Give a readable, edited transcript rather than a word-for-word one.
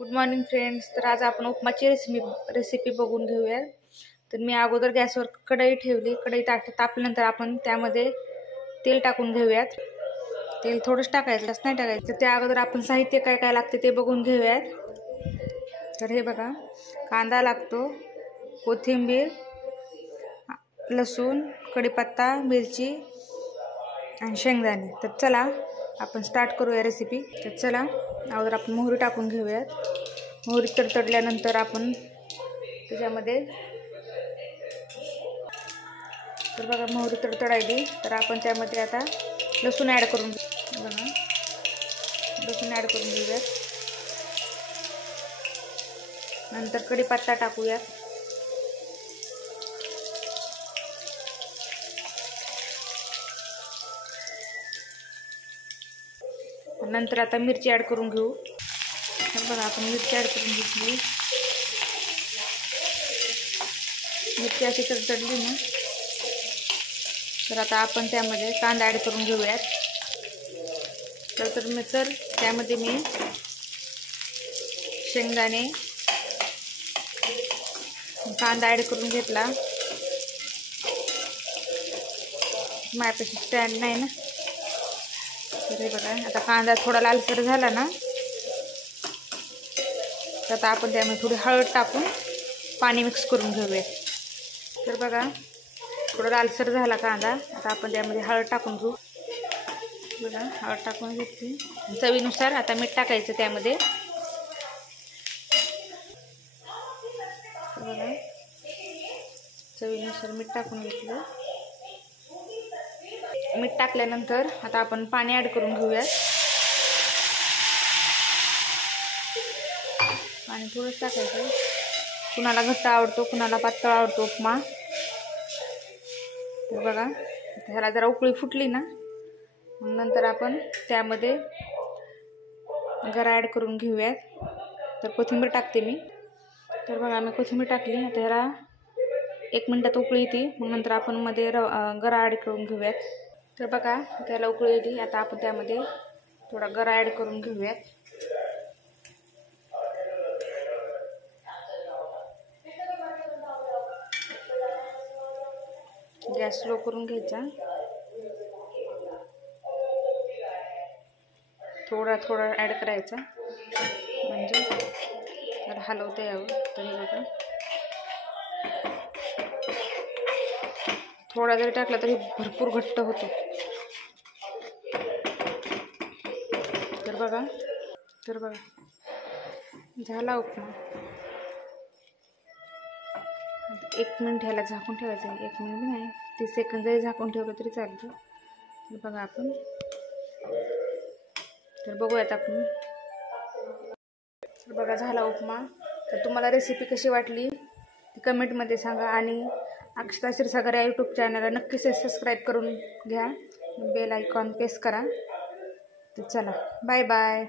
Good morning friends. तर आज आपण उपमाची रेसिपी बघून घेऊया. तर मी अगोदर गॅसवर कढई ठेवली. कढई तापल्यानंतर आपण त्यामध्ये तेल टाकून घेऊयात. तेल थोडंच टाकायचं, जास्त नाही टाकायचं. त्या अगोदर आपण साहित्य काय काय लागते ते बघून घेऊयात. तर हे बघा, कांदा लागतो, कोथिंबीर, लसूण, कढीपत्ता, मिरची आणि शेंगदाणे. तर चला आपण स्टार्ट करूया रेसिपी. तर चला अगोदर आपण मोहरी टाकून घेऊयात. मोहरी तडतडल्यानंतर आपण त्याच्यामध्ये, तर बघा मोहरी तडतडायली तर आपण त्यामध्ये आता लसूण ॲड करून बघा लसूण ॲड करून घेऊयात. नंतर कढीपत्ता टाकूयात. नंतर आता मिरची ॲड करून घेऊ. तर बघा आपण मिरची ॲड करून घेतली. मिरची अशी तडतडली ना तर आता आपण त्यामध्ये कांदा ॲड करून घेऊयात. तर त्यामध्ये मी शेंगदाणे, कांदा ॲड करून घेतला. माझ्यापाशी स्टँड नाही ना. तर हे बघा, आता कांदा थोडा लालसर झाला ना तर आता आपण त्यामध्ये थोडी हळद टाकून पाणी मिक्स करून घेऊया. तर बघा थोडा लालसर झाला कांदा. आता आपण त्यामध्ये हळद टाकून घेऊ. बघा हळद टाकून घेतली. चवीनुसार आता मीठ टाकायचं त्यामध्ये. बघा चवीनुसार मीठ टाकून घेतलं. मीठ टाकल्यानंतर आता आपण पाणी ॲड करून घेऊयात. पाणी थोडंच टाकायचं. कुणाला घट्ट आवडतो, कुणाला पातळ आवडतो उपमा. तर बघा ह्याला जरा उकळी फुटली ना मग नंतर आपण त्यामध्ये गरा ॲड करून घेऊयात. तर कोथिंबीर टाकते मी. तर बघा मी कोथिंबीर टाकली. आता ह्याला 1 मिनिटात उकळी येते. मग नंतर आपण मध्ये गरा ॲड करून घेऊयात. तर बघा त्याला उकळी येते. आता आपण त्यामध्ये थोडा गरा ॲड करून घेऊयात. गॅस स्लो करून घ्यायचा. थोडा ॲड करायचा म्हणजे त्याला हलवता यावं. तर हे बघा थोडा जरी टाकला तरी भरपूर घट्ट होतो. तर बघा झाला उपमा. 1 मिनिट ह्याला झाकून ठेवायचं. 1 मिनिट नाही, 30 सेकंद जरी झाकून ठेवलं तरी चालतं. तर बघा आपण, तर बघूयात आपण. तर बघा झाला उपमा. तर तुम्हाला रेसिपी कशी वाटली ती कमेंटमध्ये सांगा. आणि अक्षता क्षीरसागर या यूट्यूब चॅनलला नक्कीच सबस्क्राईब करून घ्या. बेल आयकॉन प्रेस करा. तर चला बाय बाय.